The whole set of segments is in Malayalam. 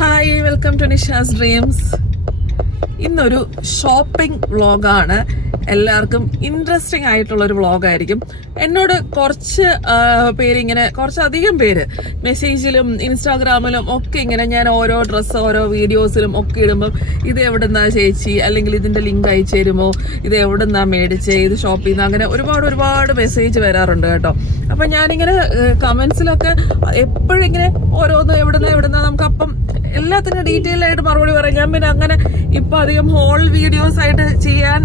Hi, welcome to Nisha's dreams. ഇന്നൊരു ഷോപ്പിംഗ് വ്ളോഗാണ്. എല്ലാവർക്കും ഇൻട്രസ്റ്റിംഗ് ആയിട്ടുള്ളൊരു വ്ളോഗായിരിക്കും. എന്നോട് കുറച്ചധികം പേര് മെസ്സേജിലും ഇൻസ്റ്റാഗ്രാമിലും ഒക്കെ ഇങ്ങനെ ഞാൻ ഓരോ ഡ്രസ്സ് ഓരോ വീഡിയോസിലും ഒക്കെ ഇടുമ്പം ഇത് എവിടുന്നാ ചേച്ചി, അല്ലെങ്കിൽ ഇതിന്റെ ലിങ്ക് അയച്ചു തരുമോ, ഇത് എവിടുന്നാ മേടിച്ചേ, ഇത് ഷോപ്പ് ചെയ്യുന്ന, അങ്ങനെ ഒരുപാട് മെസ്സേജ് വരാറുണ്ട് കേട്ടോ. അപ്പൊ ഞാനിങ്ങനെ കമന്റ്സിലൊക്കെ എപ്പോഴും ഇങ്ങനെ ഓരോന്ന് എവിടുന്ന നമുക്കപ്പം എല്ലാത്തിനും ഡീറ്റെയിൽ ആയിട്ട് മറുപടി പറയാം. ഞാൻ പിന്നെ അങ്ങനെ ഇപ്പൊ അധികം ഹോൾ വീഡിയോസ് ആയിട്ട് ചെയ്യാൻ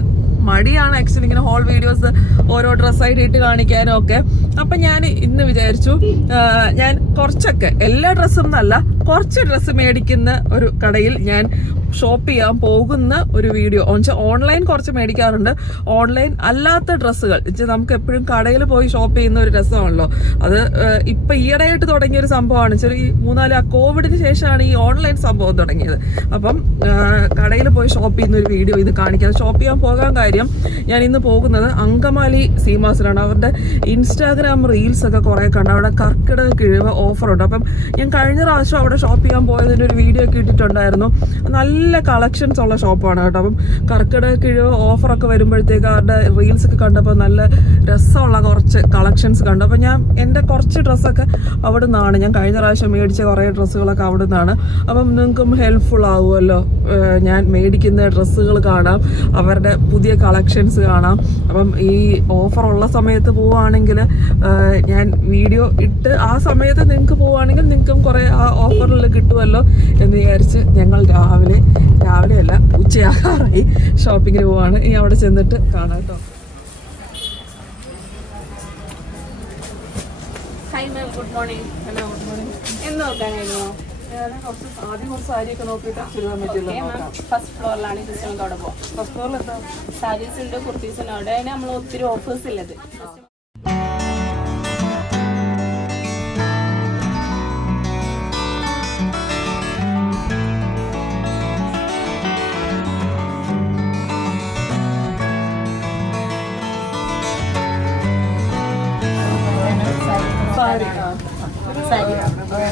മടിയാണ്. ആക്ച്വലി ഇങ്ങനെ ഹോൾ വീഡിയോസ് ഓരോ ഡ്രസ്സായിട്ട് ഇട്ട് കാണിക്കാനും ഒക്കെ. അപ്പൊ ഞാൻ ഇന്ന് വിചാരിച്ചു ഞാൻ കുറച്ചൊക്കെ, എല്ലാ ഡ്രസ്സും എന്നല്ല, കുറച്ച് ഡ്രസ്സ് മേടിക്കുന്ന ഒരു കടയിൽ ഞാൻ ഷോപ്പ് ചെയ്യാൻ പോകുന്ന ഒരു വീഡിയോ. ഓൺലൈൻ കുറച്ച് മേടിക്കാറുണ്ട്. ഓൺലൈൻ അല്ലാത്ത ഡ്രസ്സുകൾ നമുക്ക് എപ്പോഴും കടയിൽ പോയി ഷോപ്പ് ചെയ്യുന്ന ഒരു രസമാണല്ലോ. അത് ഇപ്പൊ ഈയിടെയായിട്ട് തുടങ്ങിയ ഒരു സംഭവമാണ്. ഈ 3-4 കോവിഡിന് ശേഷമാണ് ഈ ഓൺലൈൻ സംഭവം തുടങ്ങിയത്. അപ്പം കടയിൽ പോയി ഷോപ്പ് ചെയ്യുന്ന ഒരു വീഡിയോ ഇത് കാണിക്കാം. ഷോപ്പ് ചെയ്യാൻ പോകാൻ കാര്യം, ഞാൻ ഇന്ന് പോകുന്നത് അങ്കമാലി സീമാസിലാണ്. അവരുടെ ഇൻസ്റ്റാഗ്രാം റീൽസ് ഒക്കെ കുറെ കണ്ട് അവിടെ കർക്കിടക കിഴിവ് ഓഫറുണ്ട്. അപ്പം ഞാൻ കഴിഞ്ഞ പ്രാവശ്യം അവിടെ ഷോപ്പ് ചെയ്യാൻ പോയതിന്റെ ഒരു വീഡിയോ ഒക്കെ ഇട്ടിട്ടുണ്ടായിരുന്നു. നല്ല കളക്ഷൻസ് ഉള്ള ഷോപ്പാണ് കേട്ടോ. അപ്പം കർക്കിടക കിഴിവ് ഓഫറൊക്കെ വരുമ്പോഴത്തേക്ക് അവരുടെ റീൽസ് ഒക്കെ കണ്ടപ്പോൾ നല്ല രസമുള്ള കുറച്ച് കളക്ഷൻസ് കണ്ടു. അപ്പം ഞാൻ എൻ്റെ കുറച്ച് ഡ്രസ്സൊക്കെ അവിടെ നിന്നാണ്, ഞാൻ കഴിഞ്ഞ പ്രാവശ്യം മേടിച്ച കുറേ ഡ്രസ്സുകളൊക്കെ അവിടെ നിന്നാണ്. അപ്പം നിങ്ങൾക്കും ഹെൽപ്ഫുൾ ആവുമല്ലോ. ഞാൻ മേടിക്കുന്ന ഡ്രസ്സുകൾ കാണാം, അവരുടെ പുതിയ കളക്ഷൻസ് കാണാം. അപ്പം ഈ ഓഫർ ഉള്ള സമയത്ത് പോവുകയാണെങ്കിൽ ഞാൻ വീഡിയോ ഇട്ട് ആ സമയത്ത് നിങ്ങൾക്ക് പോവുകയാണെങ്കിൽ നിങ്ങൾക്കും കുറേ ആ ഓഫറിൽ കിട്ടുമല്ലോ എന്ന് വിചാരിച്ച് ഞങ്ങൾ രാവിലെയല്ല ഉച്ചയാകാറായി ഷോപ്പിങ്ങിന് പോവാണ്. ഇനി അവിടെ ചെന്നിട്ട് കാണാം കേട്ടോ. Hi ma'am, good morning. Hello, good morning. എന്ന് നോക്കാൻ കഴിഞ്ഞോ? ആദ്യം കുറച്ച് സാരിയൊക്കെ നോക്കിയിട്ട് ചുരുതാൻ പറ്റില്ല. ഫസ്റ്റ് ഫ്ലോറിലാണ്. ജസ്റ്റ് നമുക്ക് അവിടെ പോവാം. ഫസ്റ്റ് ഫ്ലോറിൽ എന്താ സാരീസ് ഉണ്ട്, കുർത്തീസിന്. അവിടെ നമ്മൾ ഒത്തിരി ഓഫേഴ്സ് ഇല്ലത്.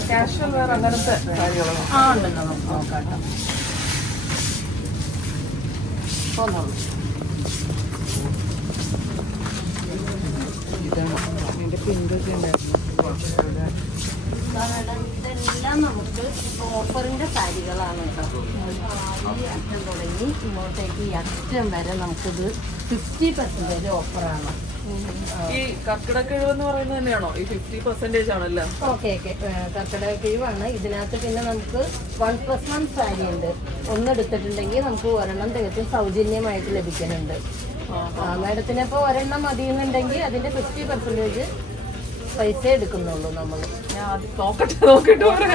കാഷ്വൽ വെയർ അങ്ങനത്തെ സാരികളാണ്. ഉണ്ടല്ലോ, നമുക്ക് നോക്കാം കേട്ടോ. ഇതെല്ലാം നമുക്ക് ഓഫറിന്റെ സാരികളാണ് കേട്ടോ. ഈ അറ്റം തുടങ്ങി ഇങ്ങോട്ടേക്ക് ഈ അറ്റം വരെ നമുക്കിത് 50% ഓഫറാണ്. ഈ കർക്കിടക കിഴിവെന്ന് പറയുന്നത് തന്നെയാണോ ഈ 50% ആണല്ലോ? ഓക്കെ, കർക്കിടക കിഴിവാണ്. ഇതിനകത്ത് പിന്നെ നമുക്ക് 1+1 സാരി ഉണ്ട്. ഒന്നെടുത്തിട്ടുണ്ടെങ്കിൽ നമുക്ക് ഒരെണ്ണം തികച്ചും സൗജന്യമായിട്ട് ലഭിക്കുന്നുണ്ട്. മാഡത്തിന് ഇപ്പോൾ ഒരെണ്ണം മതിയെന്നുണ്ടെങ്കിൽ അതിന്റെ 50% പൈസ എടുക്കുന്നുള്ളൂ നമ്മൾ.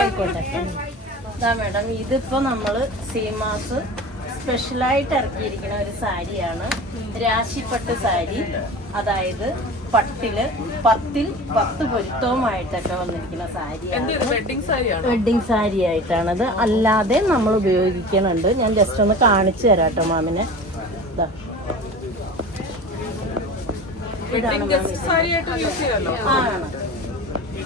ആയിക്കോട്ടെ. ഇതാ മാഡം, ഇതിപ്പോ നമ്മള് സീമാസ് സ്പെഷ്യലായിട്ട് ഇറക്കിയിരിക്കുന്ന ഒരു സാരിയാണ്. രാശിപ്പട്ട് സാരി, അതായത് പത്തിൽ 10 പൊരുത്തവുമായിട്ടൊക്കെ വന്നിരിക്കുന്ന സാരിയാണ്. വെഡിങ് സാരി ആയിട്ടാണത്. അല്ലാതെ നമ്മൾ ഉപയോഗിക്കുന്നുണ്ട്. ഞാൻ ജസ്റ്റ് ഒന്ന് കാണിച്ചു തരാം കേട്ടോ മാമിനെ.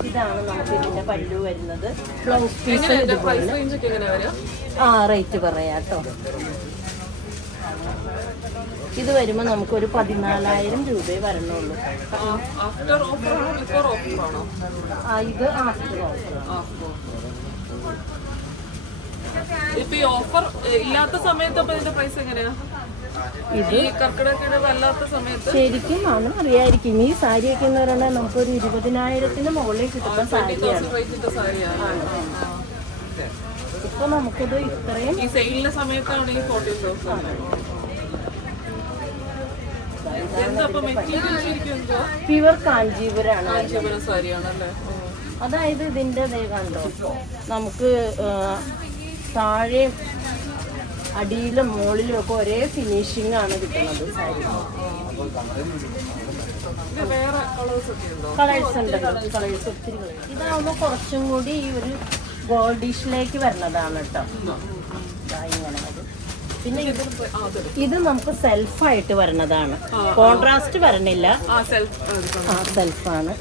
ഇതാണ് നമുക്ക് ഇതിന്റെ പല്ലു വരുന്നത്. ബ്ലൗസ് പീസ് ഇതുപോലെ. റേറ്റ് പറയാം കേട്ടോ. ഇത് വരുമ്പോൾ നമുക്കൊരു 14,000 രൂപയെ വരണുള്ളൂ. ഇത് ആഫ്റ്റർ ഓഫർ. ഇപ്പൊ ഈ ഓഫർ ഇല്ലാത്ത സമയത്ത് ഇതിന്റെ പ്രൈസ് എങ്ങനെയാ? ഇത് കർക്കിടക കിഴിവ് അല്ലാത്ത സമയത്ത് ശരിക്കും ആണ് അറിയായിരിക്കും. ഈ സാരി ഒക്കെ എന്ന് പറയുന്നത് നമുക്കൊരു 20,000-ന് മുകളിൽ കിട്ടുന്ന സാരിയാണ്. ഇപ്പൊ നമുക്കിത് ഇത്രയും ഈ സെയിലിന്റെ സമയത്താണ് ഈ 40,000. പ്യുവർ കാഞ്ചീപുരാണ്. സാരിയാണല്ലേ? അതായത് ഇതിന്റെ കണ്ടോ, നമുക്ക് താഴെ അടിയിലും മുകളിലും ഒക്കെ ഒരേ ഫിനിഷിംഗ് ആണ് കിട്ടുന്നത് സാരി. കളേഴ്സ് ഉണ്ടല്ലോ, കളേഴ്സ് ഒത്തിരി. ഇതാവുമ്പോൾ കുറച്ചും കൂടി ഈ ഒരു ഗോൾഡിഷിലേക്ക് വരുന്നതാണ് കേട്ടോ. ഇങ്ങനെ വരും. പിന്നെ ഇത് നമുക്ക് സെൽഫായിട്ട് വരുന്നതാണ്. കോൺട്രാസ്റ്റ് വരണില്ല, സെൽഫാണ്.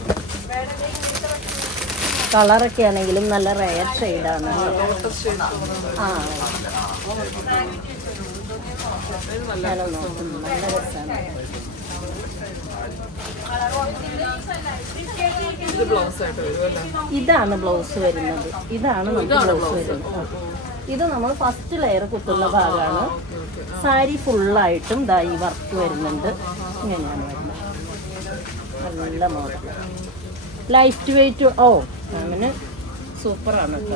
കളറൊക്കെ ആണെങ്കിലും നല്ല റയർ ഷെയ്ഡാണ്. ആ ഞാനൊന്ന് നോക്കുന്നു, നല്ല രസമാണ്. ഇതാണ് ബ്ലൗസ് വരുന്നത്. ഇതാണ് നമുക്ക് ബ്ലൗസ് വരുന്നത്. ഇത് നമ്മൾ ഫസ്റ്റ് ലെയർ കുത്തുന്ന ഭാഗമാണ്. സാരി ഫുള്ളായിട്ടും ദാ ഈ വർക്ക് വരുന്നുണ്ട്. ഇങ്ങനെയാണ് വരുന്നത്. നല്ല മോഡൽ, ലൈറ്റ് വെയിറ്റ്. ഓ അങ്ങനെ സൂപ്പറാണ് കേട്ടോ.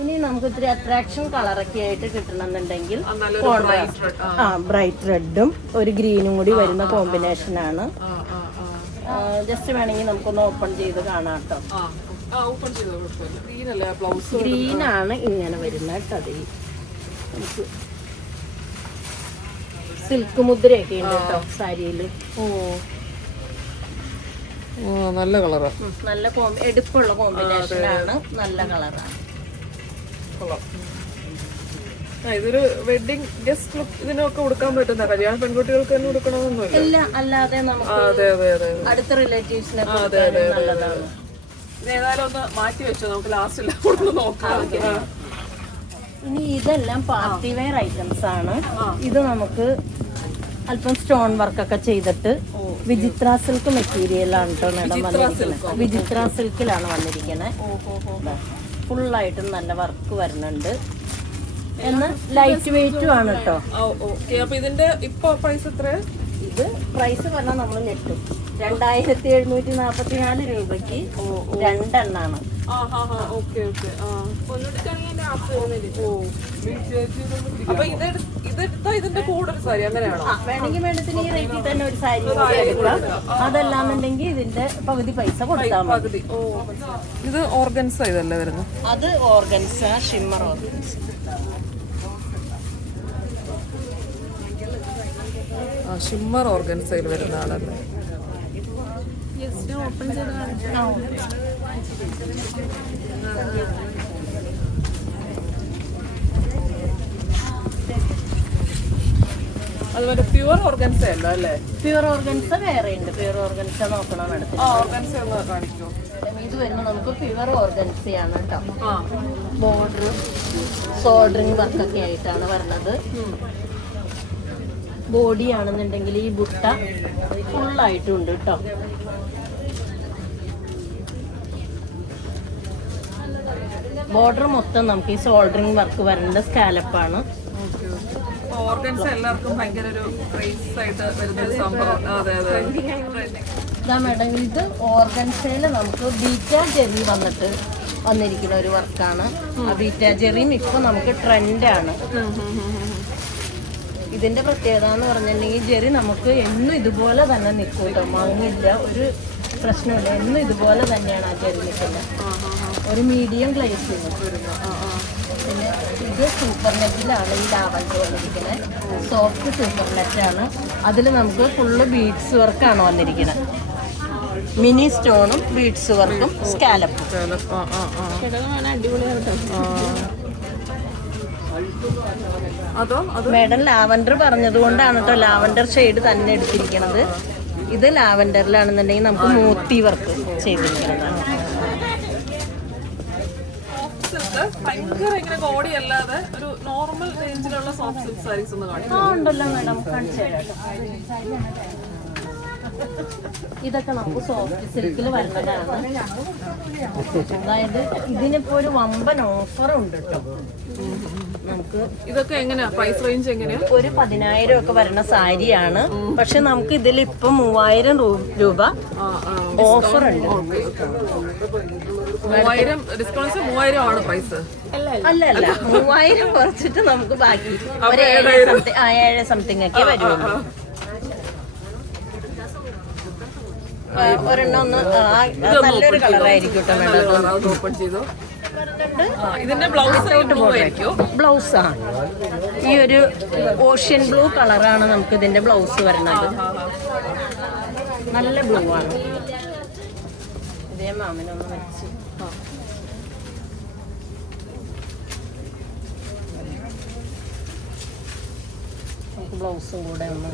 ഇനി നമുക്ക് ഇത്തിരി അട്രാക്ഷൻ കളറൊക്കെ ആയിട്ട് കിട്ടണമെന്നുണ്ടെങ്കിൽ ബ്രൈറ്റ് റെഡും ഒരു ഗ്രീനും കൂടി വരുന്ന കോമ്പിനേഷനാണ്. ജസ്റ്റ് വേണമെങ്കിൽ നമുക്കൊന്ന് ഓപ്പൺ ചെയ്ത് കാണാം കേട്ടോ. ഗ്രീനാണ് ഇങ്ങനെ വരുന്നത് കേട്ടോ. അത് നമുക്ക് സിൽക്ക് മുദ്രയൊക്കെ ഉണ്ട് കേട്ടോ സാരിയില്. നല്ല കളറാ, നല്ല എടുപ്പുള്ള കോമ്പിനേഷനാണ്, നല്ല കളറാണ്. ഇതൊരു വെഡിങ് ഗസ്റ്റ് ലുക്ക് ഇതിനൊക്കെ കൊടുക്കാൻ പറ്റുന്ന, കല്യാണ പെൺകുട്ടികൾക്ക് തന്നെ കൊടുക്കണമെന്നൊന്നുമില്ല. ഇല്ല, അല്ലാതെ നമുക്ക് അടുത്ത റിലേറ്റീവ്സിനെ നല്ലതാണ്. ഏതായാലും ഒന്ന് മാറ്റി വെച്ചോ, നമുക്ക് ലാസ്റ്റ് നോക്കാം. ഇനി ഇതെല്ലാം പാർട്ടി വെയർ ഐറ്റംസ് ആണ്. ഇത് നമുക്ക് അല്പം സ്റ്റോൺ വർക്കൊക്കെ ചെയ്തിട്ട് വിചിത്ര സിൽക്ക് മെറ്റീരിയലാണ് കേട്ടോ മാഡം വന്നിരിക്കുന്നത്. വിചിത്ര സിൽക്കിലാണ് വന്നിരിക്കുന്നത്. ഫുള്ളായിട്ടും നല്ല വർക്ക് വരുന്നുണ്ട്. എന്നാൽ ലൈറ്റ് വെയിറ്റും ആണ് കേട്ടോ. അപ്പൊ ഇതിന്റെ ഇപ്പൊ പ്രൈസ് എത്രയാ? ഇത് പ്രൈസ് പറഞ്ഞാൽ നമ്മൾ ഞെട്ടും. 2744 രൂപയ്ക്ക് രണ്ടെണ്ണാണ്. ഇതിന്റെ കൂടെ ഒരു സാരി അങ്ങനെയാണോ? വേണമെങ്കിൽ മേഡത്തിന് ഈ റേറ്റിൽ തന്നെ ഒരു സാരി എടുക്കാം. അതല്ലാന്നുണ്ടെങ്കിൽ ഇതിന്റെ പകുതി പൈസ കൊടുത്താൽ മതി. ഇത് ഓർഗൻസ ഇതല്ലേ വരുന്നത്? അത് ഓർഗൻസ, ഷിമ്മർ ഓർഗൻസ. ഷിമ്മർ ഓർഗൻസയിൽ വരുന്ന ആളല്ലേ? അതുപോലെ പ്യുവർ ഓർഗൻസ അല്ല അല്ലേ? പ്യുവർ ഓർഗൻസ വേറെ ഉണ്ട്. പ്യുവർ ഓർഗൻസ നോക്കണം മേഡത്തിന്. ഓർഗൻസ ഒന്ന് കാണിക്കോ? ഇത് വരുമ്പോൾ നമുക്ക് പ്യുവർ ഓർഗൻസയാണ് കേട്ടോ. ബോർഡർ സോൾഡറിങ് വർക്കൊക്കെ ആയിട്ടാണ് വരുന്നത്. ബോഡി ആണെന്നുണ്ടെങ്കിൽ ഈ ബുട്ട ഫുള്ളായിട്ടുണ്ട് കേട്ടോ. ബോർഡർ മൊത്തം നമുക്ക് ഈ സോൾഡറിങ് വർക്ക് വരേണ്ട സ്കാലപ്പാണ്. ഓർഗൻസ് എല്ലാവർക്കും ഭയങ്കര ഒരു ക്രേസ് ആയിട്ട് വരുന്ന സംഭവം. ഇതാ മേഡം, ഇത് ഓർഗൻസയിൽ നമുക്ക് ബീറ്റ ജെറി വന്നിരിക്കുന്ന ഒരു വർക്കാണ്. ആ ബീറ്റ ജെറിയും ഇപ്പൊ നമുക്ക് ട്രെൻഡാണ്. ഇതിന്റെ പ്രത്യേകത എന്ന് പറഞ്ഞിട്ടുണ്ടെങ്കിൽ ജെറി നമുക്ക് എന്നും ഇതുപോലെ തന്നെ നിൽക്കും കേട്ടോ. മങ്ങില്ല, ഒരു പ്രശ്നമില്ല. എന്നും ഇതുപോലെ തന്നെയാണ് ആ ജെറി നിൽക്കുന്നത്. ഒരു മീഡിയം ഗ്ലേസിങ്. പിന്നെ ഇത് സൂപ്പർ നെറ്റിലാണ് ഈ ലാവൻഡർ വന്നിരിക്കുന്നത്. സോഫ്റ്റ് സൂപ്പർ നെറ്റാണ്. അതിൽ നമുക്ക് ഫുള്ള് ബീഡ്സ് വർക്കാണ് വന്നിരിക്കുന്നത്. മിനി സ്റ്റോണും ബീഡ്സ് വർക്കും സ്കാലപ്പും. മേഡം ലാവൻഡർ പറഞ്ഞത് കൊണ്ടാണ് കേട്ടോ ലാവൻഡർ ഷെയ്ഡ് തന്നെ എടുത്തിരിക്കുന്നത്. ഇത് ലാവൻഡറിലാണെന്നുണ്ടെങ്കിൽ നമുക്ക് മോത്തി വർക്ക് ചെയ്തിരിക്കുന്നതാണ്. ഭയങ്കര ഇങ്ങനെ ബോഡി അല്ലാതെ ഒരു നോർമൽ റേഞ്ചിലുള്ള സോഫ്റ്റ് സിൽക്ക് സാരീസ് ഒന്ന് കാണിക്കും. ഉണ്ടല്ലോ മേഡം, കാണിച്ചു തരാം. ഇതൊക്കെ നമുക്ക് സോഫ്റ്റ് സിൽക്കിൽ വരുന്നതാണ്. അതായത് ഇതിനിപ്പോ ഒരു വമ്പൻ ഓഫർ ഉണ്ട് കേട്ടോ. നമുക്ക് ഇതൊക്കെ എങ്ങനെയാ പ്രൈസ് റേഞ്ച് എങ്ങനെയാ? ഒരു 10,000 ഒക്കെ വരുന്ന സാരിയാണ്. പക്ഷെ നമുക്ക് ഇതിൽ ഇപ്പൊ 3000 രൂപ ഓഫർ ഉണ്ട്. 3000 ഡിസ്കൗണ്ട്, 3000 ആണ് പ്രൈസ്. അല്ല 3000 കുറച്ചിട്ട് നമുക്ക് ബാക്കി ഒരു 7 സംതിങ് ഒക്കെ വരുള്ളൂ. ഒരെണ്ണം ഒന്ന് നല്ലൊരു കളറായിരിക്കും കേട്ടോ മേഡം. ഓപ്പൺ ചെയ്തോ. ഇതിന്റെ ബ്ലൗസ് ആണ് ഈ ഒരു ഓഷ്യൻ ബ്ലൂ കളറാണ് നമുക്ക് ഇതിന്റെ ബ്ലൗസ് വരുന്നത്. നല്ല ബ്ലൂ ആണ്. ഇതേ മാമിനൊന്ന് വെച്ച് നമുക്ക് ബ്ലൗസും കൂടെ ഒന്ന്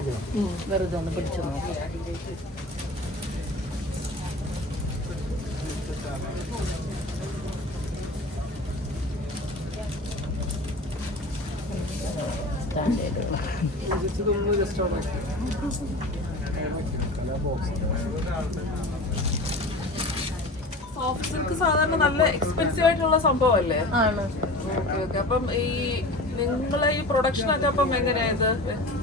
വെറുതെ ഒന്ന് പിടിച്ചു നോക്കി. സോഫ്റ്റ് സിൽക്ക് സാധാരണ നല്ല എക്സ്പെൻസീവ് ആയിട്ടുള്ള സംഭവമല്ലേ? ആണ്. അപ്പം ഈ നിങ്ങളെ ഈ പ്രൊഡക്ഷൻ ഒക്കെ അപ്പം എങ്ങനെയായത്?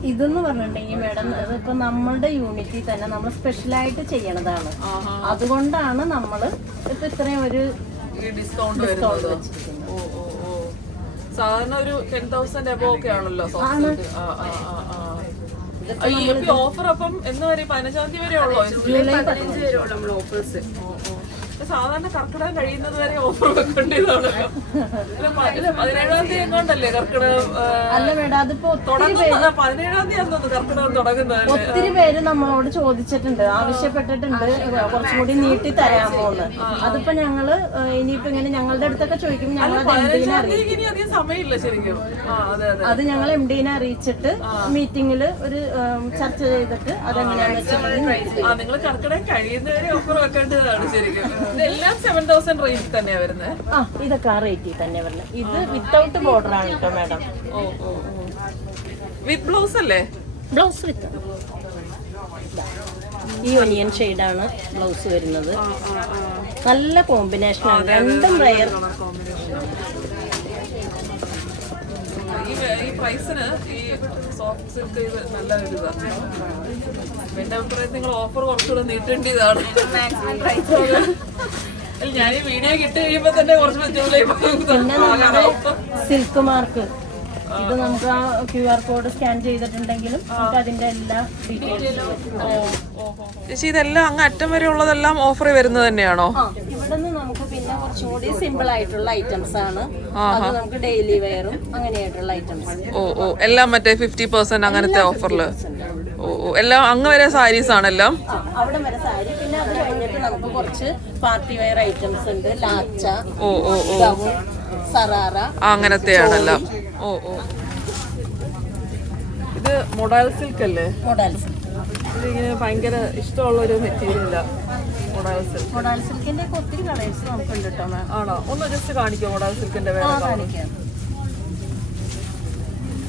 ഇതെന്ന് പറഞ്ഞിട്ടുണ്ടെങ്കിൽ മാഡം അതിപ്പോ നമ്മളുടെ യൂണിറ്റിൽ തന്നെ നമ്മൾ സ്പെഷ്യലായിട്ട് ചെയ്യണതാണ്. അതുകൊണ്ടാണ് നമ്മള് ഇപ്പൊ ഇത്രയും ഒരു ഡിസ്കൗണ്ട് വെച്ചിരിക്കുന്നത്. സാധാരണ ഒരു 10,000 എബോ ഒക്കെ ആണല്ലോ ഈ ഓഫർ. അപ്പം എന്ന് വരെ 15-ാം തീയതി വരെ ഉള്ളോ? ജൂലൈ 15 വരെ ഉള്ളൂ നമ്മൾ ഓഫേഴ്സ്. സാധാരണ കർക്കിടകം കഴിയുന്നത് വരെ ഓഫർ വെക്കേണ്ടതാണല്ലോ. 17-ാം തീയതി എങ്ങോണ്ടല്ലേ കർക്കിടകം? അല്ല മേഡം, അതിപ്പോ 17-ാം തീയതി ആണെന്ന് കർക്കിടകം തുടങ്ങുന്നത്. ഒത്തിരി പേര് നമ്മളോട് ചോദിച്ചിട്ടുണ്ട്, ആവശ്യപ്പെട്ടിട്ടുണ്ട് കുറച്ചും കൂടി നീട്ടി തരാമോന്ന്. അതിപ്പോ ഞങ്ങള് ഇനിയിപ്പോ ഇങ്ങനെ ഞങ്ങളുടെ അടുത്തൊക്കെ ചോദിക്കുമ്പോൾ ഞങ്ങൾ അധികം സമയമില്ല ശരിക്കും. അത് ഞങ്ങൾ MD-നെ അറിയിച്ചിട്ട് മീറ്റിംഗില് ഒരു ചർച്ച ചെയ്തിട്ട് അതെങ്ങനെയാണെന്ന് വെച്ചിട്ടുണ്ടെങ്കിൽ നിങ്ങൾ കർക്കിടകം കഴിയുന്നവരെ ഓഫർ വെക്കേണ്ടതാണ് ശരിക്കും. ഇതെല്ലാം 7,000 റേഞ്ച് തന്നെയാ വരുന്നത്. ഇതൊക്കെ ആ റേറ്റിൽ തന്നെ വരുന്നത്. ഇത് വിത്തൗട്ട് ബോർഡർ ആണ് കേട്ടോ മാഡം. വിത്ത് ബ്ലൗസ് അല്ലേ? ബ്ലൗസ് വിത്ത് ഈ ഒനിയൻ ഷെയ്ഡാണ് ബ്ലൗസ് വരുന്നത്. നല്ല കോമ്പിനേഷൻ ആണ്, രണ്ടും റെയർ. ഈ പ്രൈസിന് ഈ സോഫ്റ്റ് സിൽക്ക് ഇത് നല്ല ഒരു ഇതാണ്. എന്റെ അഭിപ്രായത്തിൽ നിങ്ങൾ ഓഫർ കുറച്ചുകൂടെ നീട്ടേണ്ടതാണ്. ഞാൻ ഈ വീഡിയോ കിട്ടി കഴിയുമ്പോ തന്നെ കുറച്ച് സിൽക്ക് മാർക്ക് ഇത് നമുക്ക് ആ QR കോഡ് സ്കാൻ ചെയ്തിട്ടുണ്ടെങ്കിലും നമുക്ക് അതിന്റെ എല്ലാ ചേച്ചി ഇതെല്ലാം അങ്ങ് അറ്റം വരെ ഉള്ളതെല്ലാം ഓഫർ വരുന്നത് തന്നെയാണോ? ഇവിടെ നിന്ന് നമുക്ക് പിന്നെ കുറച്ചും കൂടി സിമ്പിൾ ആയിട്ടുള്ള ഐറ്റംസ് ആണ്. അത് നമുക്ക് ഡെയിലി വെയറും അങ്ങനെയായിട്ടുള്ള ഐറ്റംസ്. എല്ലാം മറ്റേ 50% അങ്ങനത്തെ ഓഫറില്. എല്ലാം അങ്ങ് വരെ സാരീസ് ആണെല്ലാം. അവിടെ വരെ സാരി. പിന്നെ അത് കഴിഞ്ഞിട്ട് നമുക്ക് കുറച്ച് പാർട്ടി വെയർ ഐറ്റംസ് ഉണ്ട്. ലാച്ച, ഗൗൺ, സറാറ അങ്ങനത്തെയാണെല്ലാം. ഇത് മൊഡാൽ സിൽക്ക് അല്ലേ? മൊഡാൽ സിൽക്ക് ഇതിങ്ങനെ ഭയങ്കര ഇഷ്ടമുള്ള ഒരു മെറ്റീരിയലാ മൊഡാൽ സിൽക്ക്. മൊഡാൽ സിൽക്കിന്റെ ഒത്തിരി കളേഴ്സ് നമുക്കുണ്ട് കേട്ടോ മാം. ആണോ? ഒന്ന് ജസ്റ്റ് കാണിക്കോ മൊഡാൽ സിൽക്കിന്റെ വേറെ? കാണിക്കാം.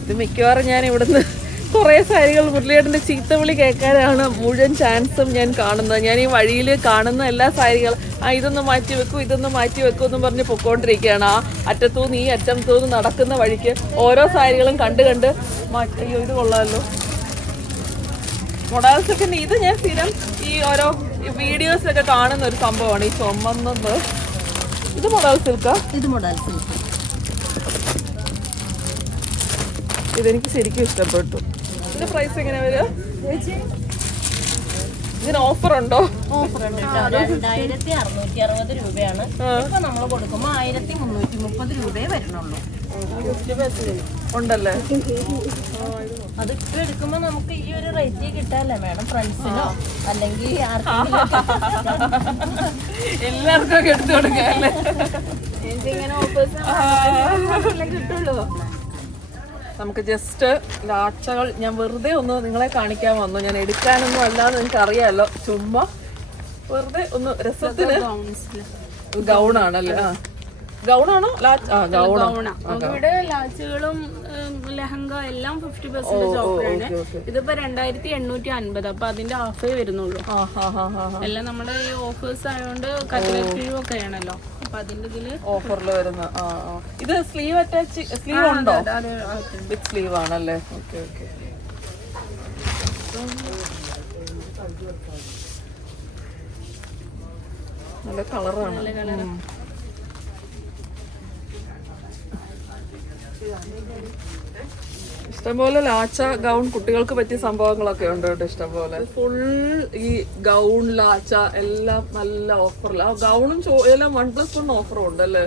ഇത് മിക്കവാറും ഞാൻ ഇവിടുന്ന് കുറെ സാരികൾ മുരളിയേട്ടന്റെ ചീത്തവിളി കേൾക്കാനാണ് മുഴുവൻ ചാൻസും ഞാൻ കാണുന്നത്. ഞാൻ ഈ വഴിയിൽ കാണുന്ന എല്ലാ സാരികളും ഇതൊന്ന് മാറ്റി വെക്കും, ഇതൊന്ന് മാറ്റി വെക്കും എന്നും പറഞ്ഞ് പൊക്കോണ്ടിരിക്കുകയാണ്. ആ അറ്റത്തൂന്ന് ഈ അറ്റത്തൂന്ന് നടക്കുന്ന വഴിക്ക് ഓരോ സാരികളും കണ്ട് കണ്ട് അയ്യോ ഇത് കൊള്ളാമല്ലോ. മൊഡാൽ സിൽക്കിന്റെ ഇത് ഞാൻ സ്ഥിരം ഈ ഓരോ വീഡിയോസിലൊക്കെ കാണുന്ന ഒരു സംഭവമാണ്. ഈ ചുമന്നത് ഇത് മൊഡാൽ സിൽക്കാ? ഇത് മൊഡാൽ സിൽക്ക്. ഇതെനിക്ക് ശരിക്കും ഇഷ്ടപ്പെട്ടു. ഇതിന്റെ പ്രൈസ് എങ്ങനെ വരിക? ഇതിന് ഓഫർ ഉണ്ടോ? ഓഫർ ഉണ്ട്. 2660 രൂപയാണ്. ഇപ്പൊ നമ്മൾ കൊടുക്കുമ്പോ 1330 രൂപയെ വരുന്നുള്ളൂ. ഉണ്ടല്ലേ? അതൊക്കെ എടുക്കുമ്പോ നമുക്ക് ഈ ഒരു റേറ്റ് കിട്ടാല്ലേ മാഡം? ഫ്രണ്ട്സിനോ അല്ലെങ്കിൽ എല്ലാവർക്കും ഒക്കെ എടുത്തു കൊടുക്കാല്ലേ? കിട്ടുള്ളൂ. നമുക്ക് ജസ്റ്റ് ലാച്ചകൾ ഞാൻ വെറുതെ ഒന്ന് നിങ്ങളെ കാണിക്കാൻ വന്നു. ഞാൻ എടുക്കാനൊന്നും അല്ലാന്ന് നിങ്ങൾക്ക് അറിയാലോ, ചുമ്മാ വെറുതെ ഒന്ന് രസത്തിന്. ഗൗണാണല്ലേ? ഗൗണാണോ? ഇവിടെ ലാച്ചുകളും ലെഹങ്ക എല്ലാം 50% ഓഫറാണ്. ഇതിപ്പോ 2850. അപ്പൊ അതിന്റെ ഹാഫേ വരുന്നുള്ളൂ. എല്ലാം നമ്മുടെ ഈ ഓഫേഴ്സ് ആയതുകൊണ്ട് കത്തിരൊക്കെ ആണല്ലോ. അപ്പൊ അതിന്റെ ഇതില് ഓഫറിൽ വരുന്ന. ഇത് സ്ലീവ് അറ്റാച്ച് സ്ലീവ് ഉണ്ടോ? വിത്ത് സ്ലീവ് ആണല്ലേ? Okay okay. നല്ല കളറാണ്. ഇഷ്ടംപോലെ ലാച്ച ഗൗൺ കുട്ടികൾക്ക് പറ്റിയ സംഭവങ്ങളൊക്കെ ഉണ്ട് കേട്ടോ. ഇഷ്ടംപോലെ ഫുൾ ഈ ഗൗൺ ലാച്ച എല്ലാം നല്ല ഓഫറിൽ. ആ ഗൗണും എല്ലാം 1+1 ഓഫറും ഉണ്ട് അല്ലേ?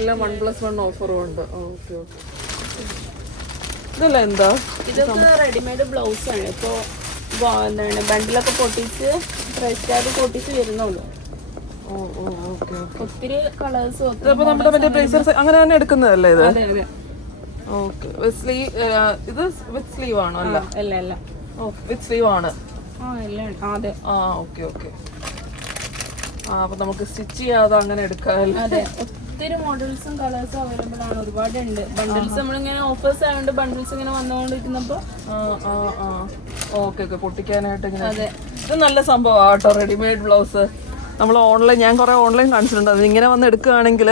എല്ലാം 1+1 ഓഫറും ഉണ്ട്. Okay okay. ഇതല്ല എന്താ? ഇതൊക്കെ റെഡിമെയ്ഡ് ബ്ലൗസ് ആണ്. ഇപ്പൊ എന്താണ് ബണ്ടിലൊക്കെ പൊട്ടിച്ച് പ്രൈസ് ടാഗ് പൊട്ടിച്ച് വരുന്നുള്ളൂ. ഒത്തിരി കളേഴ്സ് നമ്മുടെ മറ്റേ ബ്ലേസേഴ്സ് അങ്ങനെ തന്നെ എടുക്കുന്നതല്ലേ ഇത്? ഓക്കെ സ്ലീവ് ഇത് വിത്ത് സ്ലീവ് ആണോ? അല്ല അല്ല അല്ല വിത്ത് സ്ലീവ് ആണ്. എല്ലാം അതെ. Okay okay. അപ്പൊ നമുക്ക് സ്റ്റിച്ച് ചെയ്യാതെ അങ്ങനെ എടുക്കാം. അതെ, ഒത്തിരി മോഡൽസും കളേഴ്സും അവൈലബിൾ ആണ്, ഒരുപാടുണ്ട്. ബണ്ടിൽസ് നമ്മളിങ്ങനെ ഓഫേഴ്സ് ആയതുകൊണ്ട് ബണ്ടിൽസ് ഇങ്ങനെ വന്നുകൊണ്ടിരിക്കുന്നപ്പോ ഓക്കെ പൊട്ടിക്കാനായിട്ട് ഇങ്ങനെ. അതെ, ഇത് നല്ല സംഭവമാണ് കേട്ടോ. റെഡിമെയ്ഡ് ബ്ലൗസ് നമ്മൾ ഓൺലൈൻ, ഞാൻ കുറെ ഓൺലൈൻ കാണിച്ചിട്ടുണ്ട്. അത് ഇങ്ങനെ വന്ന് എടുക്കുകയാണെങ്കിൽ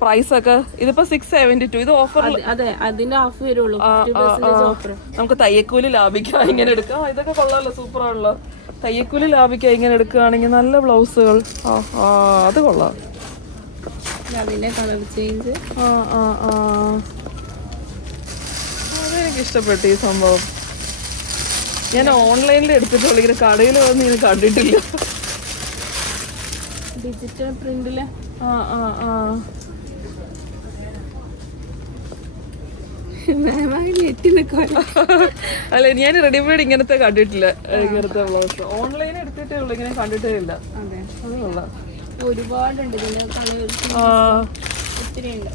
പ്രൈസ് ഒക്കെ ഇതിപ്പോ 672. ഇത് ഓഫർ. അതെ, അതിന്റെ ഹാഫ് വരുള്ളൂ. നമുക്ക് തയ്യക്കൂലി ലാഭിക്കാം ഇങ്ങനെ എടുക്കാം. ഇതൊക്കെ കൊള്ളാമല്ലോ, സൂപ്പറാണല്ലോ. തയ്യക്കൂലി ലാഭിക്കാം ഇങ്ങനെ എടുക്കുകയാണെങ്കിൽ. നല്ല ബ്ലൗസുകൾ. അത് കൊള്ളാം. അതിന്റെ കളർ ചേഞ്ച്. അതെനിക്ക് ഇഷ്ടപ്പെട്ടു ഈ സംഭവം. ഞാൻ ഓൺലൈനിൽ എടുത്തിട്ടുള്ളൂ, ഇങ്ങനെ കടയിൽ വന്ന് ഞാൻ കണ്ടിട്ടില്ല. ഡിജിറ്റൽ പ്രിന്റില്. അല്ല, ഞാൻ റെഡിമെയ്ഡ് ഇങ്ങനത്തെ കണ്ടിട്ടില്ല. ഇങ്ങനത്തെ ബ്ലൗസ് ഓൺലൈൻ എടുത്തിട്ടേ ഉള്ളൂ, ഇങ്ങനെ കണ്ടിട്ടേ ഇല്ല. അതെ, അതുകൊള്ള ഒരുപാടുണ്ട് ഇതിന്റെ കളേഴ്സ്, ഒത്തിരി ഉണ്ട്.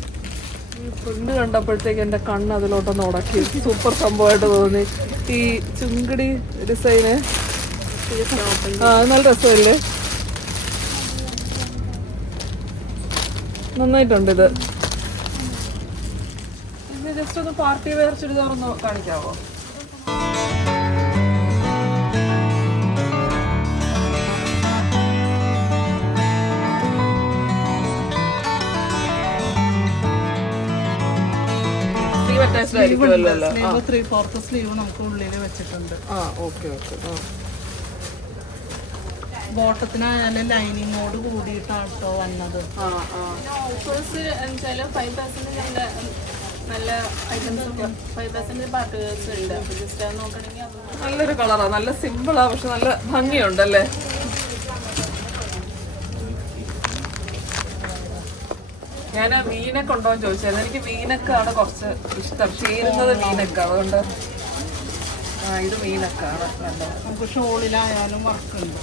പ്രിന്റ് കണ്ടപ്പോഴത്തേക്ക് എന്റെ കണ്ണ് അതിലോട്ടൊന്ന് ഉടക്കി. സൂപ്പർ സംഭവമായിട്ട് തോന്നി ഈ ചുങ്കടി ഡിസൈന്. നല്ല രസമല്ലേ? നന്നായിട്ടുണ്ട്. ഇത് ജസ്റ്റ് ഒന്ന് പാർട്ടി വെയർ ചുരിദാർ ഒന്ന് കാണിക്കാവോ? സ്ലീവ് അറ്റാച്ച്ഡ് ആയിരിക്കുമല്ലോ. 3/4 സ്ലീവ് നമുക്ക് ഉള്ളിൽ വെച്ചിട്ടുണ്ട്. ബോട്ടത്തിനായാലും ലൈനിങ്ങോട് കൂടിയിട്ടാണ് കേട്ടോ വന്നത്. ഓഫേഴ്സ് വെച്ചാൽ 5% നല്ല ഐറ്റംസ്, 5% പാർട്ടി വെയർസ് ഉണ്ട്. അപ്പൊ ജസ്റ്റ് അത് നോക്കണമെങ്കിൽ നല്ലൊരു കളറാ, നല്ല സിമ്പിളാ, പക്ഷെ നല്ല ഭംഗിയുണ്ടല്ലേ. ഞാൻ വീനക്ക് ഉണ്ടോ എന്ന് ചോദിച്ചാൽ എനിക്ക് വീനക്കാണ് കുറച്ച് ഇഷ്ടം, ചേരുന്നത് വീനക്ക്. അതുകൊണ്ട് ഇത് വീനക്കാണ് നല്ലത്. നമുക്ക് ഷോളിലായാലും വർക്കുണ്ട്.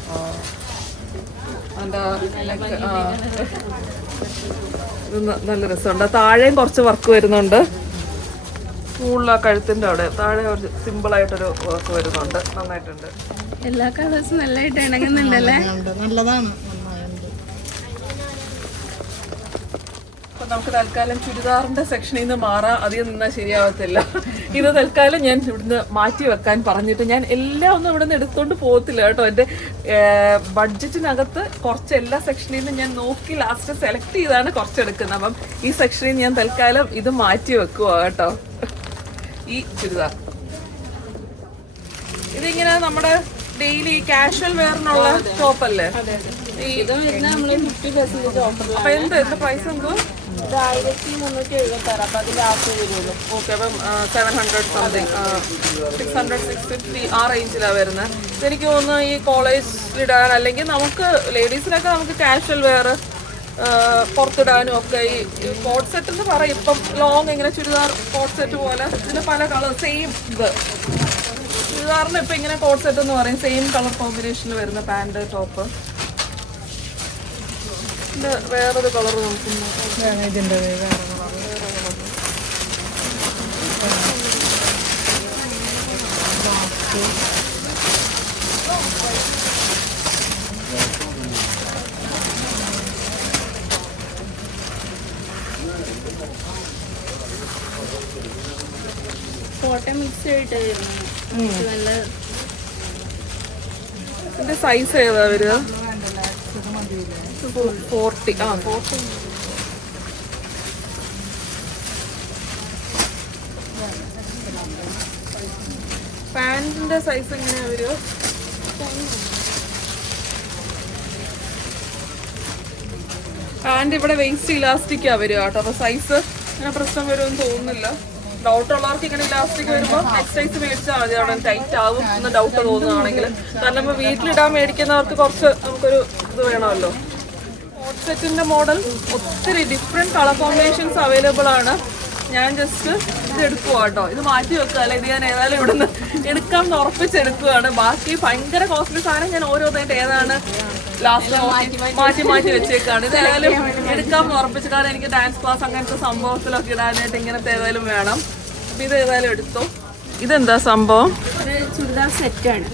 ഇത് നല്ല രസമുണ്ട്. താഴെയും കുറച്ച് വർക്ക് വരുന്നുണ്ട്. മുകളിൽ ആ കഴുത്തിന്റെ അവിടെ താഴെ ഒരു സിമ്പിളായിട്ടൊരു വർക്ക് വരുന്നുണ്ട്. നന്നായിട്ടുണ്ട്. എല്ലാ കളേഴ്സും നല്ലതായിട്ട് ഇണങ്ങുന്നുണ്ടല്ലേ. നല്ലതാണ്. അപ്പൊ നമുക്ക് തൽക്കാലം ചുരിദാറിന്റെ സെക്ഷനിൽ നിന്ന് മാറാം. അധികം നിന്നാൽ ശരിയാവത്തില്ല. ഇത് തൽക്കാലം ഞാൻ ഇവിടുന്ന് മാറ്റി വെക്കാൻ പറഞ്ഞിട്ട് ഞാൻ എല്ലാം ഒന്നും ഇവിടുന്ന് എടുത്തോണ്ട് പോകത്തില്ല കേട്ടോ. എൻ്റെ ബഡ്ജറ്റിനകത്ത് കുറച്ച് എല്ലാ സെക്ഷനിൽ നിന്ന് ഞാൻ നോക്കി ലാസ്റ്റ് സെലക്ട് ചെയ്താണ് കുറച്ചെടുക്കുന്നത്. അപ്പം ഈ സെക്ഷനിൽ ഞാൻ തൽക്കാലം ഇത് മാറ്റി വെക്കുക കേട്ടോ. ഈ ചുരിദാർ ഇതിങ്ങനെ നമ്മുടെ ഡെയിലി കാഷ്വൽ വെയറിനുള്ള ടോപ്പല്ലേ? അപ്പൊ എന്ത് പ്രൈസ് എന്തോ? 1376. അപ്പൊ അതിന്റെ ഹാഫ് വരുള്ളൂ. ഓക്കെ, അപ്പം 700 സംതിങ്, 600, 650 ആ റേഞ്ചിലാണ് വരുന്നത്. എനിക്ക് തോന്നുന്നു ഈ കോളേജിലിടാൻ അല്ലെങ്കിൽ നമുക്ക് ലേഡീസിനൊക്കെ നമുക്ക് കാഷ്വൽ വെയർ പുറത്തിടാനും ഒക്കെ ഈ കോട്ട് സെറ്റ് എന്ന് പറയും. ഇപ്പം ലോങ് ഇങ്ങനെ ചുരിദാർ കോട്ട് സെറ്റ് പോലെ ഇതിന് പല കളർ സെയിം ഇത് ചുരിദാറിന് ഇപ്പം ഇങ്ങനെ കോട്ട് സെറ്റ് എന്ന് പറയും. സെയിം കളർ കോമ്പിനേഷനിൽ വരുന്ന പാൻറ് ടോപ്പ്. ഇത് വേറൊരു കളർ നോക്കുന്നു. ഇതിന്റെ വേറെ കോട്ടൺ മിക്സ് ആയിട്ട് നല്ല. ഇതിന്റെ സൈസ് ഏതാ വരിക? 40. 40. പാന്റിന്റെ സൈസ് എങ്ങനെയാ വരിക? പാന്റ് ഇവിടെ വെയിസ്റ്റ് ഇലാസ്റ്റിക്കാ വരിക കേട്ടോ. അപ്പൊ സൈസ് ഇങ്ങനെ പ്രശ്നം വരുമെന്ന് തോന്നുന്നില്ല. ഡൗട്ട് ഉള്ളവർക്ക് ഇങ്ങനെ ഇലാസ്റ്റിക് വരുമ്പോൾ നെക്സ്റ്റ് സൈസ് മേടിച്ചാൽ മതി. അവിടെ ടൈറ്റ് ആവും എന്ന് ഡൗട്ട് തോന്നുകയാണെങ്കിൽ. കാരണം നമ്മൾ വീട്ടിലിടാൻ മേടിക്കുന്നവർക്ക് കുറച്ച് നമുക്കൊരു ഇത് വേണമല്ലോ. കോട്ട് സെറ്റിന്റെ മോഡൽ ഒത്തിരി ഡിഫറെന്റ് കളർ കോമ്പിനേഷൻസ് അവൈലബിൾ ആണ്. ഞാൻ ജസ്റ്റ് ഇത് എടുക്കുവാ കേട്ടോ. ഇത് മാറ്റി വെക്കുക, അല്ലെ ഇത് ഞാൻ ഏതായാലും ഇവിടെ നിന്ന് എടുക്കാമെന്ന് ഉറപ്പിച്ചെടുക്കുകയാണ്. ബാക്കി ഭയങ്കര കോസ്റ്റ്ലി സാധനം ഞാൻ ഓരോന്നായിട്ട് ഏതാണ് ലാസ്റ്റ് മാറ്റി മാറ്റി വെച്ചേക്കാണ്. ഇത് ഏതായാലും എടുക്കാമെന്ന് ഉറപ്പിച്ചു, കാരണം എനിക്ക് ഡാൻസ് ക്ലാസ് അങ്ങനത്തെ സംഭവത്തിലൊക്കെ ഇടാനായിട്ട് ഇങ്ങനത്തെ ഏതായാലും വേണം. അപ്പം ഇത് ഏതായാലും എടുത്തു. ഇതെന്താ സംഭവം? ചുരിദാർ സെറ്റാണ്.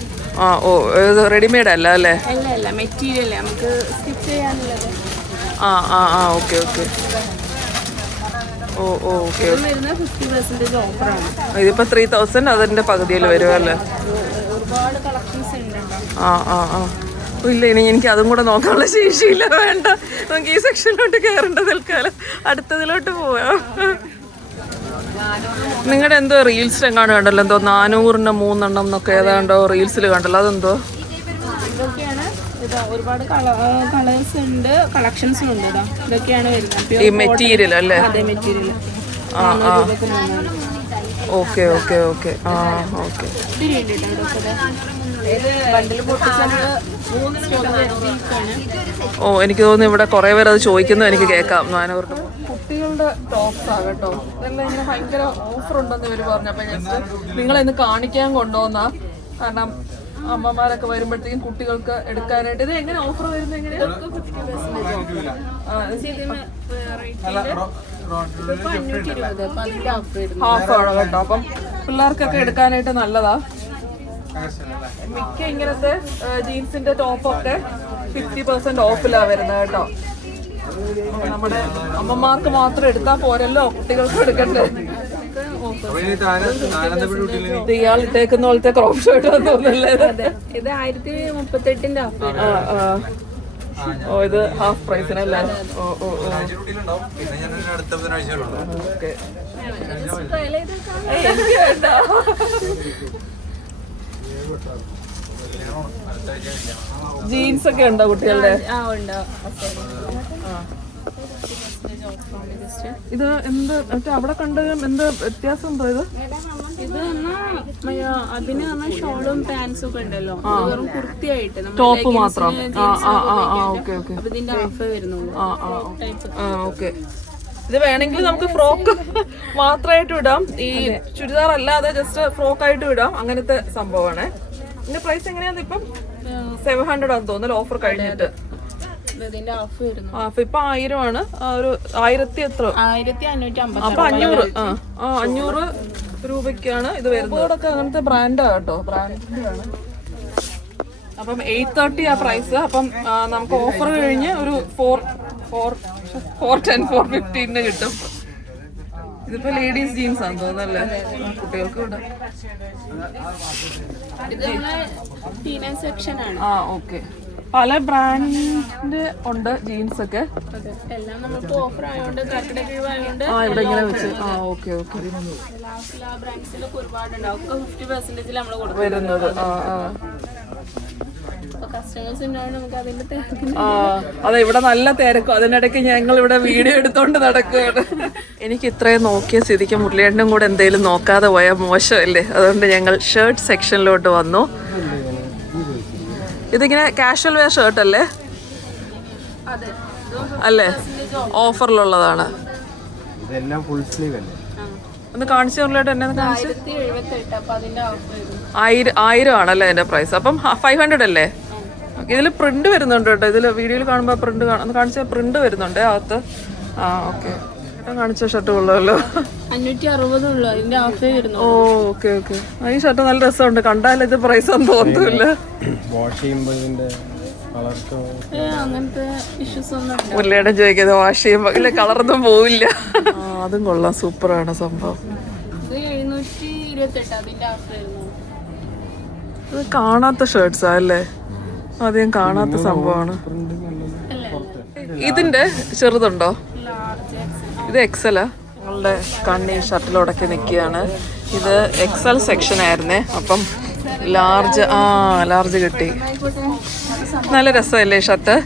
ആ ഓ, ഇത് റെഡിമെയ്ഡ് അല്ല അല്ലേ? അല്ല മെറ്റീരിയൽ നമുക്ക് സ്റ്റിച്ച് ചെയ്യാനുള്ളത്. Okay okay. Oh okay. വരുന്ന 50% ഓഫറാണ്. ഇതിപ്പോ 3000 അതിന്റെ പകുതിയിൽ വരുമല്ലേ? ഒരുപാട് കളക്ഷൻസ് ഉണ്ട്. ഇല്ല, ഇനി എനിക്ക് അതും കൂടെ നോക്കാനുള്ള ശേഷിയില്ല. വേണ്ട, നമുക്ക് ഈ സെക്ഷനിലോട്ട് കയറേണ്ട തൽക്കാലം. അടുത്തതിലോട്ട് പോവാം. നിങ്ങളുടെ എന്തോ റീൽസിൽ എങ്ങാണ്ട് കണ്ടല്ലോ, എന്തോ 400-ന് 3 എണ്ണം എന്നൊക്കെ ഏതാണ്ടോ റീൽസിൽ കണ്ടല്ലോ, അതെന്തോ? ഇതൊക്കെയാണ്. ഒരുപാട് കളേഴ്സ് ഉണ്ട്, കളക്ഷൻസും ഉണ്ട്. ഇതൊക്കെയാണ് വരുന്നത്. ഈ മെറ്റീരിയൽ അല്ലേ? അതെ, material. Okay okay okay. Okay. Oh, എനിക്ക് തോന്നുന്നു ഇവിടെ കുറെ പേര് അത് ചോദിക്കുന്നത് എനിക്ക് കേൾക്കാം. 400 കുട്ടികളുടെ ടോപ്സ് ആ കേട്ടോ. ഇതെല്ലാം ഇങ്ങനെ ഭയങ്കര ഓഫർ ഉണ്ടെന്ന് ഇവര് പറഞ്ഞു. അപ്പൊ ജസ്റ്റ് നിങ്ങളെ ഇന്ന് കാണിക്കാൻ കൊണ്ടുപോകുന്ന, കാരണം അമ്മമാരൊക്കെ വരുമ്പോഴത്തേക്കും കുട്ടികൾക്ക് എടുക്കാനായിട്ട്. ഇത് എങ്ങനെ ഓഫർ വരുന്നത്? എങ്ങനെ? ഹാഫ് ആണ് കേട്ടോ. അപ്പം പിള്ളേർക്കൊക്കെ എടുക്കാനായിട്ട് നല്ലതാ. മിക്ക ഇങ്ങനത്തെ ജീൻസിന്റെ ടോപ്പൊക്കെ 50% ഓഫിലാ വരുന്നത് കേട്ടോ. നമ്മുടെ അമ്മമാർക്ക് മാത്രം എടുത്താൽ പോരല്ലോ, കുട്ടികൾക്ക് എടുക്കണ്ടേ. ഇയാൾ ഇട്ടേക്കുന്ന പോലത്തെ ക്രോപ്പ് ഷർട്ട് തോന്നുന്നല്ലേ? ഇത് 1038 ഹാഫ്. ഓ, ഇത് ഹാഫ് പ്രൈസിനല്ലേ? ഓ ഓ ഓ. എനിക്ക് വേണ്ട. ജീൻസ് ഒക്കെ ഉണ്ടോ കുട്ടികളുടെ? ഇത് എന്ത് അവിടെ കണ്ടതും എന്ത് വ്യത്യാസം ഉണ്ടോ? ഇത് അതിന് ഷോളും പാൻസും ഒക്കെ ഉണ്ടല്ലോ, വെറും കുർത്തിയായിട്ട് ടോപ്പ് മാത്രം. അപ്പൊ ഇതിന്റെ ഹാഫ് വരുന്നുള്ളൂ. ഓക്കെ. ഇത് വേണമെങ്കിൽ നമുക്ക് ഫ്രോക്ക് മാത്രമായിട്ട് ഇടാം, ഈ ചുരിദാർ അല്ലാതെ ജസ്റ്റ് ഫ്രോക്ക് ആയിട്ട് ഇടാം. അങ്ങനത്തെ സംഭവമാണ്. ഇതിന്റെ പ്രൈസ് എങ്ങനെയാന്ന്? ഇപ്പം 700 ആണെന്ന് തോന്നുന്നു ഓഫർ കഴിഞ്ഞിട്ട്. ഇപ്പൊ 1000 ആണ്. ഒരു 1000 എത്ര? 1550. അപ്പൊ 500. 500 രൂപയ്ക്കാണ് ഇത് വരുന്നത്. അങ്ങനത്തെ ബ്രാൻഡാ കേട്ടോ, ബ്രാൻഡിന്റെ ആണ്. അപ്പം 830 ആ പ്രൈസ്. അപ്പം നമുക്ക് ഓഫർ കഴിഞ്ഞ് ഒരു 410-415 കിട്ടും. ഇതിപ്പോ ലേഡീസ് ജീൻസ് ആണെന്ന് തോന്നുന്നല്ലേ? കുട്ടികൾക്ക് ഇടാം. ഓക്കെ. പല ബ്രാൻഡ് ഉണ്ട് ജീൻസ് ഒക്കെ. എല്ലാം നമുക്ക് ഓഫർ ആയതുകൊണ്ട്, ഇവിടെ ഇങ്ങനെ വെച്ച്. Okay okay. ഒരുപാടുണ്ടാവും. 50% നമ്മൾ വരുന്നത്. അതെ, ഇവിടെ നല്ല തിരക്കും. അതിനിടയ്ക്ക് ഞങ്ങൾ ഇവിടെ വീഡിയോ എടുത്തോണ്ട് നടക്കുകയാണ്. എനിക്ക് ഇത്രയും നോക്കിയ സ്ഥിതിക്ക് മുരളിയേട്ടനും കൂടെ എന്തെങ്കിലും നോക്കാതെ പോയാൽ മോശമല്ലേ? അതുകൊണ്ട് ഞങ്ങൾ ഷർട്ട് സെക്ഷനിലോട്ട് വന്നു. ഇതിങ്ങനെ കാഷ്വൽ വെയർ ഷർട്ട് അല്ലേ? അല്ലേ? ഓഫറിലുള്ളതാണ്. ഒന്ന് കാണിച്ചു മുരളിയേട്ടൻ. എന്നെ 1000 ആണല്ലേ അതിന്റെ പ്രൈസ്? അപ്പം 500 അല്ലേ? ഇതിൽ പ്രിന്റ് വരുന്നുണ്ട് കേട്ടോ. ഇതിൽ വീഡിയോയിൽ കാണുമ്പോൾ പ്രിന്റ് ഒന്ന് കാണിച്ചാൽ പ്രിന്റ് വരുന്നുണ്ട് അകത്ത്. ഓക്കെ. കാണിച്ച ഷർട്ട് കൊള്ളാമല്ലോ. 560 ഉള്ളു അതിന്റെ ഹാഫേ വരുന്നു. Okay okay. ഈ ഷർട്ട് നല്ല രസമുണ്ട്. കണ്ടാൽ ഇത് പ്രൈസ് ഒന്നും തോന്നില്ല. അങ്ങനത്തെ ഇഷ്യൂസ് ഒന്നും മുരളിയേട്ടൻ ചോദിക്കുന്നത് വാഷ് ചെയ്യുമ്പോൾ ഇല്ല, കളറൊന്നും പോവില്ല. അതും കൊള്ളാം, സൂപ്പറാണ് സംഭവം. ഇത് 728 അതിന്റെ ഹാഫ് വരുന്നു. ഇത് കാണാത്ത ഷർട്ട്സാ അല്ലേ? അധികം കാണാത്ത സംഭവമാണ്. ഇതിന്റെ ചെറുതുണ്ടോ? ഇത് എക്സലാ? ഞങ്ങളുടെ കണ്ണി ഷർട്ടിലോടൊക്കെ നിൽക്കുകയാണ്. ഇത് എക്സൽ സെക്ഷൻ ആയിരുന്നേ. അപ്പം ലാർജ് കിട്ടി. നല്ല രസമല്ലേ ഷർട്ട്?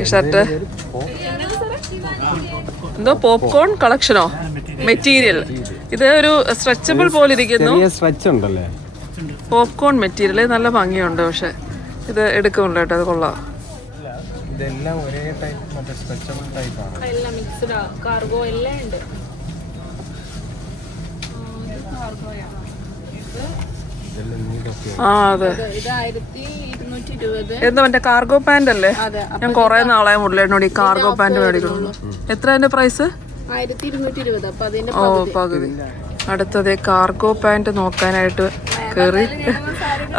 ഈ ഷർട്ട് എന്തോ പോപ്കോൺ കളക്ഷനോ? മെറ്റീരിയൽ. ഇത് ഒരു സ്ട്രെച്ചബിൾ പോലെ ഇരിക്കുന്നു. പോപ്കോൺ മെറ്റീരിയൽ നല്ല ഭംഗിയുണ്ട്. പക്ഷെ ഇത് എടുക്കുന്നുണ്ട് കേട്ടോ. അത് കൊള്ളാം. എല്ലാം മിക്സ്ഡ് കാർഗോ എല്ലാം ഉണ്ട്. കാർഗോയാണ്. ആ അതെ, ഇത് 1220. എന്താ മറ്റേ കാർഗോ പാന്റ് അല്ലേ? അതെ, ഞാൻ കൊറേ നാളായി മുരളിയേട്ടനോട് ഈ കാർഗോ പാന്റ് മേടിക്കണം. എത്ര അതിന്റെ പ്രൈസ്? 1220. അപ്പൊ അതിന്റെ ഓ പകുതി. അടുത്തത് കാർഗോ പാന്റ് നോക്കാനായിട്ട് കേറി.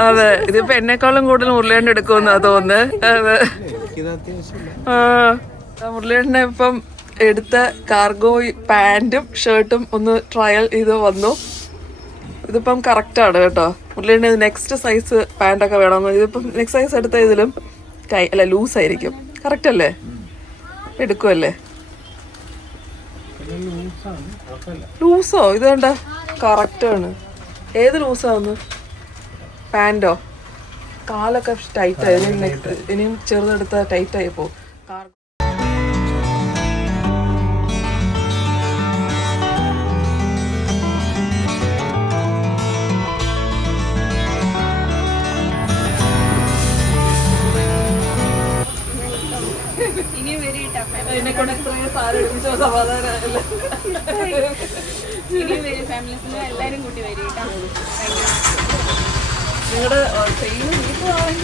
അതെ, ഇതിപ്പോ എന്നെക്കാളും കൂടുതൽ മുരളിയേട്ടൻ എടുക്കുമെന്നാ തോന്നുന്നത്. അതെ, മുരളിയേട്ടനെ ഇപ്പം എടുത്ത കാർഗോ പാന്റും ഷർട്ടും ഒന്ന് ട്രയൽ ചെയ്ത് വന്നു. ഇതിപ്പം കറക്റ്റാണ് കേട്ടോ. മുരളിയേട്ടന് നെക്സ്റ്റ് സൈസ് പാൻറ്റൊക്കെ വേണം. ഇതിപ്പം നെക്സ്റ്റ് സൈസ് എടുത്ത ഇതിലും അല്ല ലൂസായിരിക്കും. കറക്റ്റ് അല്ലേ? എടുക്കുമല്ലേ? ലൂസോ? ഇത് വേണ്ട, കറക്റ്റാണ്. ഏത് ലൂസാന്ന്? പാൻറ്റോ? കാലൊക്കെ ടൈറ്റായി. ഇനിയും ചെറുതെടുത്ത ടൈറ്റായി പോകും. ഫാമിലീസിന് എല്ലാരും കൂട്ടി വരും. നിങ്ങളുടെ സെയിം വീട്ടിലാണെങ്കിൽ